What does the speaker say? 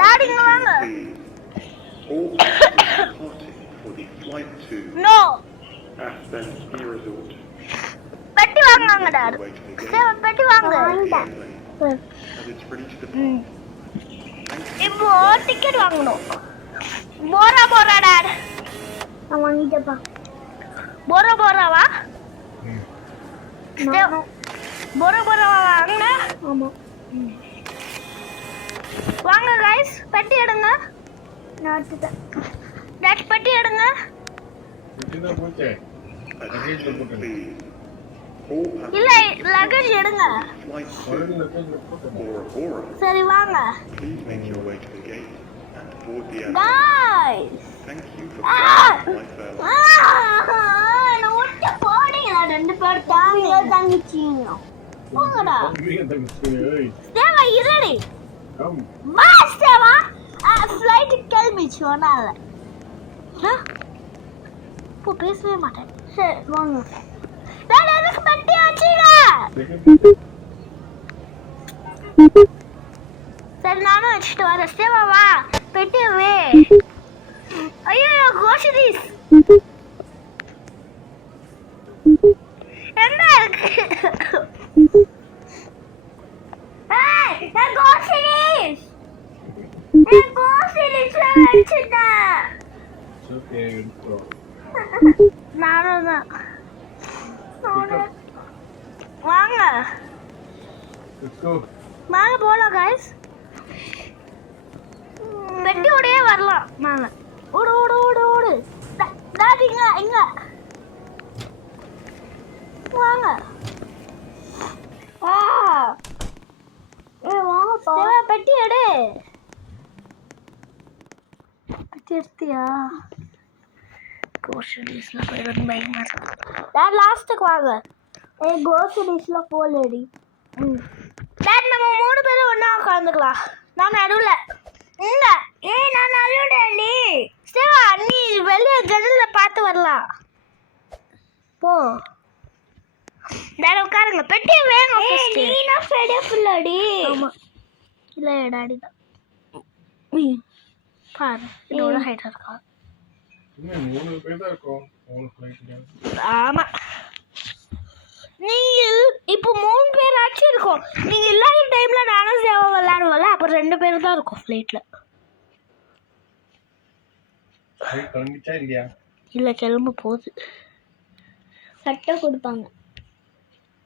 டாடிங்க வாங்க. All passengers departing for the flight to no Aspen Ski Resort. பெட்டி வாங்குங்க dot. சேவ பெட்டி வாங்க. As it's ready to depart. இப்போ டிக்கெட் வாங்கணும். போரா டாட். நான் வாங்கிட்டேப்பா. போரா வா. போரா வாங்க. ஆமா. வாங்க गाइस பெட்டி எடுங்க. நான் எடுத்துட்டேன். டாட் பெட்டி எடுங்க. இதுதான் போச்சே. லக்கேஜ்ல போட்டு. இல்ல லக்கேஜ் எடுங்க. Flight to Bora Bora. சரி வாங்க. Please make your way to the gate and board the airplane. Guys Thank you for flying my fair. நான் ஒட்ட போடிங்களா ரெண்டு பேர் தாங்க தங்கச்சிங்க. போங்கடா. ஏய் தேவா இருடி. கம். மாஸ்டரா ஃளைட் கிளம்பி சொன்னால. போ பேசவே மாட்டேன். சரி வாங்க. நான் எனக்கு பெட்டி வச்சிங்க. சரி நானும் வச்சிட்டு வரேன். சேவா வா பெட்டி வே. ஐயோ கோஷிதிஸ். என்ன இருக்கு? ஏய் நான் கோஷிதிஸ். நான் கோஷிதிஸ் வச்சிட்டேன். ஓகே எடுத்தோ. நானும் தான். வாங்க லெட்ஸ் கோ. வாங்க போலாம் गाइस. பெட்டியோடயே வரலாம் வாங்க. ஓடு. டாடிங்க எங்க? வாங்க. வாங்கப்பா. தேவா பெட்டி எடு. பெட்டி எடுத்தியா? கோஷிதிஸ்ல போய் பயமா இருக்கு. டாட் லாஸ்ட்டுக்கு வாங்க. கோசரிஸ்ல போலடி. டாட் நம்ம மூணு பேரும் ஒண்ணா உட்காந்துக்கலாம். நான் நடுவுல. இல்ல நான் நடுவுலடி. சேவா நீ வெளிய ஜன்னல்ல பார்த்து வரலாம். போ. டாட் உட்காருங்க. பெட்டி வேணும் ஃபர்ஸ்ட். நீனா ஃபெடஃபுல்லடி. ஆமா. இல்ல டாடி தான். பாரு இதோட ஹைட்டா இருக்கா. இன்னும் 3 பேர் தான் இருக்கோம். 3 ஃளைட்ல. ஆமா. நீங்க இப்போ 3 பேர் ஆச்சு இருக்கோம். நீங்க இல்லாத டைம்ல நானும் சேவா விளையாடுவோம்ல, அப்ப 2 பேர் தான் இருக்கும் ஃளைட்ல. கிளம்பிச்சா இல்லையா? இல்ல கிளம்ப போகுது. சட்டை கொடுப்பாங்க.